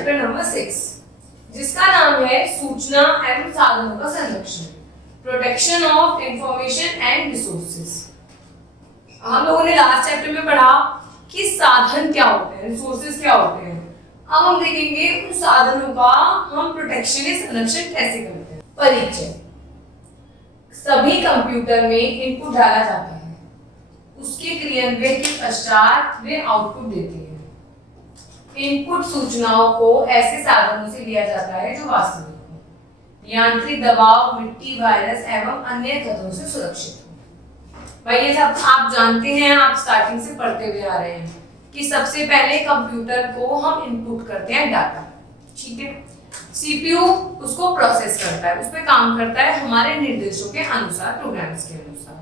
Chapter number 6 जिसका नाम है सूचना एवं साधनों का संरक्षण, protection of information and resources. हम लोगों ने लास्ट चैप्टर में पढ़ा कि साधन क्या होते हैं, रिसोर्सेज क्या होते हैं। अब हम देखेंगे उन साधनों का हम प्रोटेक्शन या संरक्षण कैसे करते हैं। परिचय। सभी कंप्यूटर में इनपुट डाला जाता है, उसके क्रियान्वयन के पश्चात वे आउटपुट देते हैं। इनपुट सूचनाओं को ऐसे साधनों से लिया जाता है जो वास्तविक हो, यांत्रिक दबाव, मिट्टी, वायरस एवं अन्य खतरों से सुरक्षित हो। भाई ये सब आप जानते हैं, आप स्टार्टिंग से पढ़ते हुए आ रहे हैं कि सबसे पहले कंप्यूटर को हम इनपुट करते हैं डाटा, ठीक है। सीपीयू उसको प्रोसेस करता है, उस पर काम करता है हमारे निर्देशों के अनुसार, प्रोग्राम्स के अनुसार।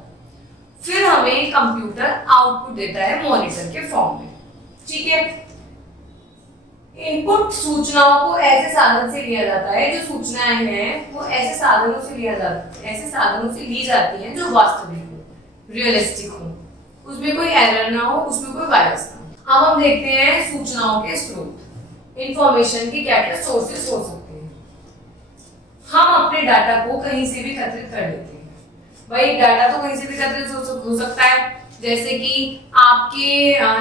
फिर हमें कंप्यूटर आउटपुट देता है मॉनिटर के फॉर्म में, ठीक है। इनपुट सूचनाओं को ऐसे साधन से लिया जाता है, जो सूचनाएं हैं वो ऐसे साधनों से ली जाती हैं जो वास्तविक हो, रियलिस्टिक हो, उसमें कोई एरर ना हो, उसमें कोई वायरस ना हो। अब हम देखते हैं सूचनाओं के स्रोत, इंफॉर्मेशन के क्या क्या सोर्सेस हो सकते हैं। हम अपने डाटा को कहीं से भी एकत्रित कर लेते हैं। भाई डाटा तो कहीं से भी एकत्रित हो सकता है, जैसे कि आपके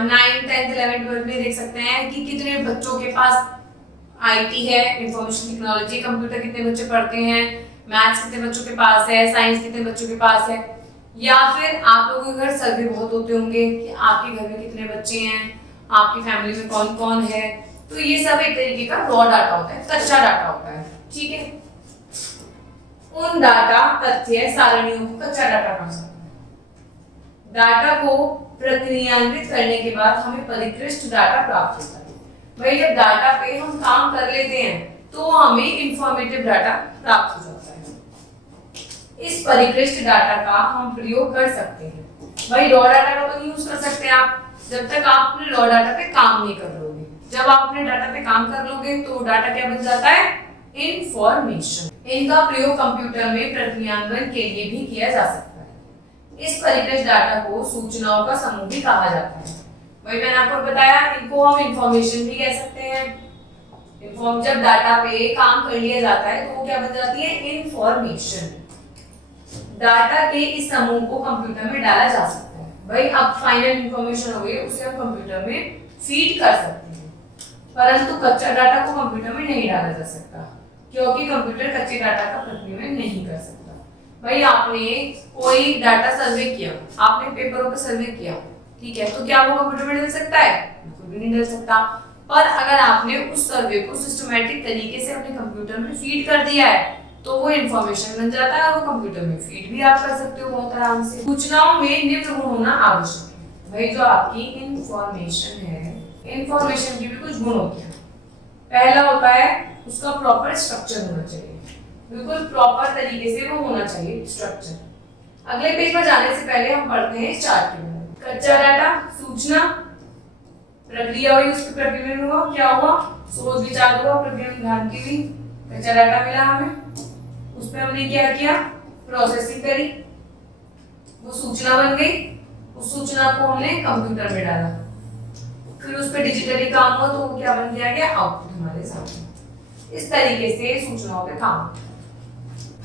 9th 10th 11th 12th में देख सकते हैं कि कितने बच्चों के पास आईटी है, इंफॉर्मेशन टेक्नोलॉजी, कंप्यूटर कितने बच्चे पढ़ते हैं, मैथ्स कितने बच्चों के पास है, साइंस कितने बच्चों के पास है। या फिर आप लोगों के घर सर्वे बहुत होते होंगे कि आपके घर में कितने बच्चे हैं, आपकी फैमिली में कौन कौन है। तो ये सब एक तरीके का रॉ डाटा होता है, कच्चा डाटा होता है, ठीक है। उन डाटा, तथ्य, सारणियों को कच्चा डाटा कहा जाता है। डाटा को प्रक्रियान्वित करने के बाद हमें परिष्कृत डाटा प्राप्त होता है। भाई जब डाटा पे हम काम कर लेते हैं तो हमें इंफॉर्मेटिव डाटा प्राप्त हो जाता है। इस परिष्कृत डाटा का हम प्रयोग कर सकते हैं। भाई रॉ डाटा का तो नहीं यूज कर सकते आप जब तक आप अपने रॉ डाटा पे काम नहीं कर लोगे। जब आप अपने डाटा पे काम कर लोगे तो डाटा क्या बन जाता है, इंफॉर्मेशन। इनका प्रयोग कंप्यूटर में प्रक्रियान्वयन के लिए भी किया जा सकता है। इस परिष्कृत डाटा को सूचनाओं का समूह भी कहा जाता है। वही मैंने आपको बताया, इनको हम इंफॉर्मेशन भी कह सकते हैं। जब डाटा पे काम कर लिया जाता है तो वो क्या बन जाती है, इंफॉर्मेशन। डाटा के इस समूह को कंप्यूटर में डाला जा सकता है। भाई अब फाइनल इंफॉर्मेशन हो गई, उसे हम कंप्यूटर में फीड कर सकते हैं, परंतु कच्चा डाटा को कंप्यूटर में नहीं डाला जा सकता, क्योंकि कंप्यूटर कच्चे डाटा का प्रतिनिधित्व नहीं कर सकता। भाई आपने कोई डाटा सर्वे किया, आपने पेपरों पे सर्वे किया, ठीक है, तो क्या वो कंप्यूटर में डल सकता है? बिल्कुल भी नहीं डल सकता। पर अगर आपने उस सर्वे को सिस्टमैटिक तरीके से अपने कंप्यूटर में फीड कर दिया है तो वो इंफॉर्मेशन बन जाता है और वो कंप्यूटर में फीड भी आप कर सकते हो बहुत आराम से। सूचनाओं में निम्न गुण होना आवश्यक है। भाई जो आपकी इंफॉर्मेशन है, इंफॉर्मेशन की भी कुछ गुण होते हैं। पहला होता है उसका प्रॉपर स्ट्रक्चर होना चाहिए, बिल्कुल प्रॉपर तरीके से वो होना चाहिए स्ट्रक्चर। अगले पेज पर जाने से पहले हम पढ़ते हैं चार्ट के बारे में। कच्चा डाटा, सूचना, प्रक्रिया हुई, उसकी प्रक्रिया हुआ, क्या हुआ, सोच विचार हुआ, प्रक्रिया निर्धारण की हुई, कच्चा डाटा मिला हमें, उस पर हमने क्या किया, प्रोसेसिंग करी, वो सूचना बन गई, उस सूचना को हमने कंप्यूटर में डाला, फिर उस पर डिजिटली काम हुआ तो वो क्या बन गया आउटपुट हमारे सामने। इस तरीके से सूचनाओं पे काम।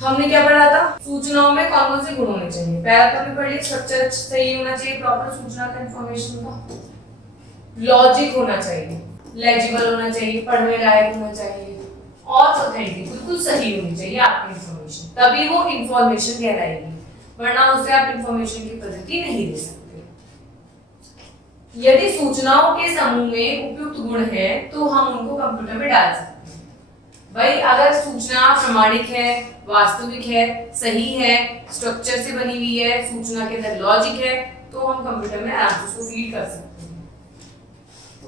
हमने क्या पढ़ा था, सूचनाओं में कौन कौन से गुण होने चाहिए। पहला तो हमने पढ़ लिया, स्ट्रक्चर सही होना चाहिए, प्रॉपर सूचना का इंफॉर्मेशन का, लॉजिक होना चाहिए, लेजिबल होना चाहिए, पढ़ने लायक होना चाहिए, और ऑथेंटिक, बिल्कुल सही होनी चाहिए आपकी इंफॉर्मेशन, तभी वो इंफॉर्मेशन कहलाएगी, वरना उससे आप इंफॉर्मेशन की पद्धति नहीं दे सकते। यदि सूचनाओं के समूह में उपयुक्त गुण है तो हम उनको कंप्यूटर में डाल सकते हैं। भाई अगर सूचना प्रामाणिक है, वास्तविक है, सही है, स्ट्रक्चर से बनी हुई है, सूचना के अंदर लॉजिक है, तो हम कंप्यूटर में आराम से उसको फीड कर सकते हैं।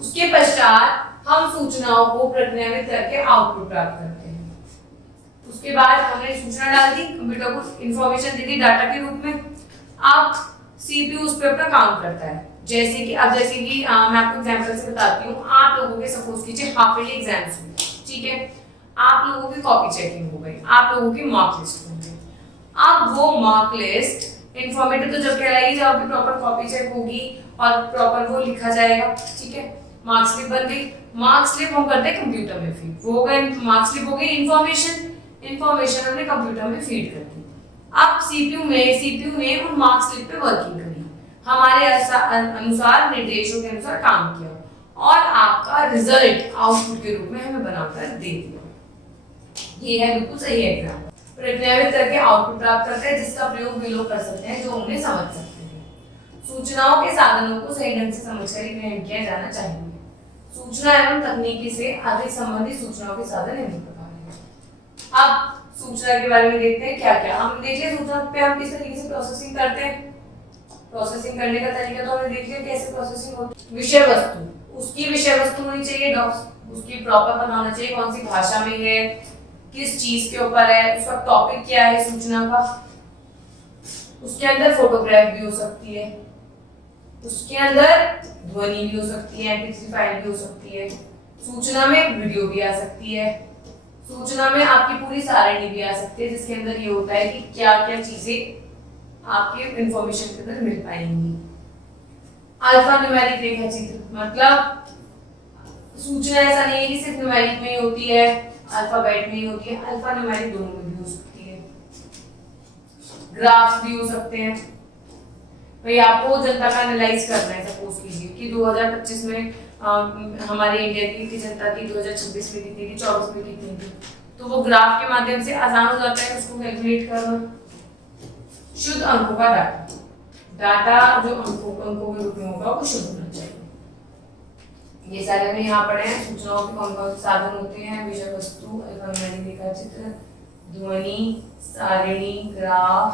उसके पश्चात हम सूचनाओं को प्रक्रियान्वित करके आउटपुट प्राप्त करते हैं। उसके बाद हमने सूचना डाल दी, कंप्यूटर को इंफॉर्मेशन दे दी डाटा के रूप में। अब सीपीयू उस पर अपना काम करता है। जैसे कि मैं आपको एग्जांपल से बताती हूँ। आप लोगों के सपोज कीजिए हाफ ईयरली एग्जाम्स हुए, ठीक है, आप लोगों की कॉपी चेकिंग हो गई, आप लोगों की मार्क लिस्ट हो गई। अब वो मार्क लिस्ट इंफॉर्मेटिव तो जब कहलाएगी जब प्रॉपर कॉपी चेक होगी और प्रॉपर वो लिखा जाएगा, ठीक है, मार्क्स स्लिप बन गई। मार्क स्लिप हम करते हैं कंप्यूटर में फीड, वो हो गया मार्क स्लिप, हो गई इंफॉर्मेशन हमने कंप्यूटर में फीड कर दी। अब सीपीयू ने उन मार्क स्लिप पे वर्किंग करी, हमारे अनुसार निर्देशों के अनुसार काम किया और आपका रिजल्ट आउटपुट के रूप में हमें बनाकर दे दिया। ये है बिल्कुल सही एग्जाम्पल। प्रक्रियान्वित करके आउटपुट प्राप्त करते हैं जिसका प्रयोग वे लोग कर सकते हैं जो उन्हें समझ सकते हैं। सूचनाओं के साधनों को सही ढंग से समझकर ही ग्रहण किया जाना चाहिए। सूचना एवं तकनीकी से अधिक संबंधित सूचनाओं के साधन निम्न प्रकार हैं। अब सूचना के बारे में देखते हैं क्या क्या हम देख लिया, सूचना पे हम किस तरीके से प्रोसेसिंग करते हैं। प्रोसेसिंग करने का तरीका तो हमने देख लिया कैसे प्रोसेसिंग होती है। विषय वस्तु, उसकी विषय वस्तु होनी चाहिए, उसकी प्रॉपर पता होना चाहिए कौन सी भाषा में है, किस चीज के ऊपर है, उसका टॉपिक क्या है सूचना का। उसके अंदर फोटोग्राफ भी हो सकती है, उसके अंदर ध्वनि भी हो सकती है, MP3 फाइल भी हो सकती है, सूचना में वीडियो भी आ सकती है, सूचना में आपकी पूरी सारणी भी आ सकती है जिसके अंदर ये होता है कि क्या क्या चीजें आपके इंफॉर्मेशन के अंदर मिल पाएंगी। अल्फा न्यूमेरिक रेखा चित्र, मतलब सूचना ऐसा नहीं है कि सिर्फ न्यूमेरिक में ही होती है, अल्फाबेट में ही होती है, अल्फा न्यूमेरिक दोनों में भी हो सकती है। ग्राफ्स भी हो सकते हैं। भाई आपको जनता का एनालाइज करना है, सपोज कीजिए कि 2025 में हमारे इंडिया की जनता की 2026 में कितनी थी, 24 में कितनी थी, तो वो ग्राफ के माध्यम से आसान हो जाता है उसको कैलकुलेट करना। शुद्ध अंकों का डाटा जो अंकों के रूप में होगा वो शुद्ध होना चाहिए। ये सारे में यहाँ पढ़े हैं। सूचनाओं के कौन कौन से साधन होते हैं, विषय वस्तु, अल्फान्यूमेरिक रेखा चित्र, ध्वनि, सारणी, ग्राफ,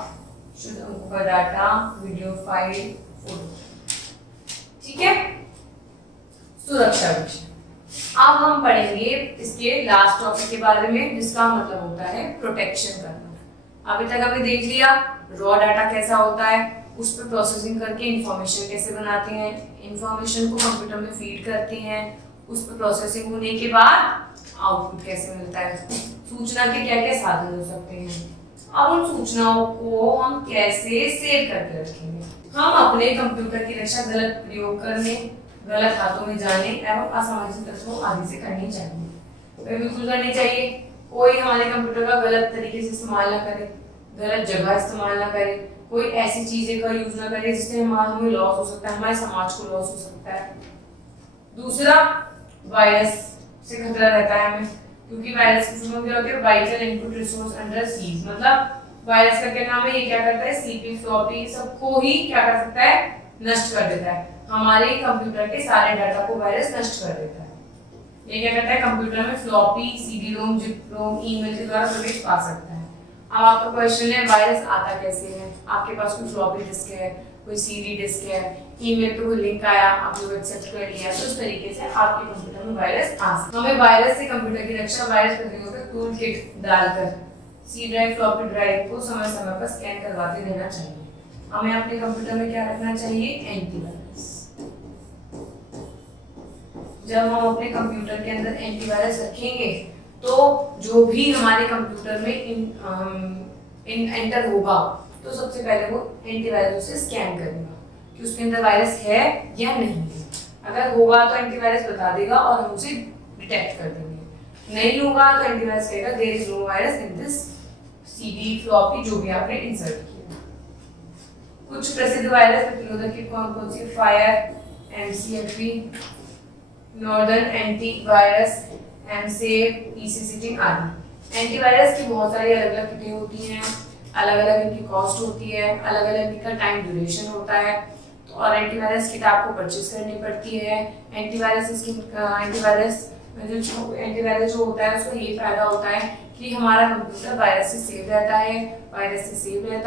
शुद्ध अंकों का डाटा, वीडियो फाइल, फोटो। ठीक है। सुरक्षा विषय, अब हम पढ़ेंगे इसके लास्ट टॉपिक के बारे में जिसका मतलब होता है प्रोटेक्शन करना। अभी तक हमने देख लिया रॉ डाटा कैसा होता है, उस पर प्रोसेसिंग करके इंफॉर्मेशन कैसे बनाते हैं, इंफॉर्मेशन को कंप्यूटर में फीड करते हैं, उस पर प्रोसेसिंग होने के बाद आउटपुट कैसे मिलता है, सूचना के क्या क्या साधन हो सकते हैं। अब उन सूचनाओं को हम कैसे सेव करके रखेंगे। हम अपने कंप्यूटर की रक्षा गलत प्रयोग करने, गलत हाथों में जाने एवं असामाजिक तत्वों आदि से करनी चाहिए। बिल्कुल करनी चाहिए। कोई हमारे कंप्यूटर का गलत तरीके से इस्तेमाल ना करे, गलत जगह इस्तेमाल ना करे, कोई ऐसी चीजें का यूज ना करे जिससे हमें लॉस हो सकता है, हमारे समाज को लॉस हो सकता है। दूसरा, वायरस से खतरा रहता है हमें, क्योंकि वायरस के समय क्या होती है, vital input resource under seize, मतलब वायरस का क्या काम है, ये क्या करता है, सीपी फ्लॉपी सबको ही क्या कर सकता है, नष्ट कर देता है। हमारे कंप्यूटर के सारे डाटा को वायरस नष्ट कर देता है। ये क्या करता है, कंप्यूटर में फ्लॉपी, सीडी रोम, जिप रोम, ईमेल के द्वारा प्रवेश पा सकता है। अब आपका क्वेश्चन है वायरस आता कैसे है। आपके पास कोई फ्लॉपी डिस्क है, कोई सीडी डिस्क है, ईमेल पे कोई लिंक आया, आप लोग एक्सेप्ट कर लिया, तो इस तरीके से आपके कंप्यूटर में वायरस आ सकता है। हमें वायरस से कंप्यूटर की रक्षा वायरस प्रतिरोधक टूल किट डालकर सी ड्राइव, फ्लॉपी ड्राइव को समय समय पर स्कैन करवाते रहना चाहिए। हमें अपने कंप्यूटर में क्या रखना चाहिए, एंटीवायरस। जब हम अपने कंप्यूटर के अंदर एंटीवायरस रखेंगे तो जो भी हमारे कंप्यूटर में एंटर होगा तो सबसे पहले वो एंटीवायरस से स्कैन करेगा कि उसके अंदर वायरस है या नहीं है। अगर होगा तो एंटीवायरस बता देगा और हम उसे डिटेक्ट कर देंगे, नहीं होगा तो एंटीवायरस कहेगा there is no virus in this CD, floppy, जो भी आपने इंसर्ट किया। कुछ प्रसिद्ध वायरस प्रतिरोधक किट कौन कौन सी, फायर, MCFE, नॉर्दर्न एंटीवायरस, एमसेफ, ECCT आदि। एंटीवायरस की बहुत सारी अलग अलग किटें होती हैं, अलग अलग इनकी कॉस्ट होती है, अलग अलग इनका टाइम ड्यूरेशन होता है, तो और एंटीवायरस किट आपको परचेज करनी पड़ती है। एंटीवायरस जो होता है उसका ये फायदा होता है कि हमारा कंप्यूटर वायरस से सेव रहता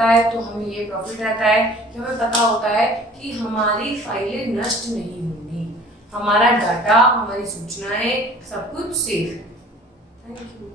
है, तो हमें ये प्रॉफिट रहता है कि हमें पता होता है कि हमारी फाइलें नष्ट नहीं होंगी, हमारा डाटा, हमारी सूचनाएं सब कुछ सेफ है। Thank you.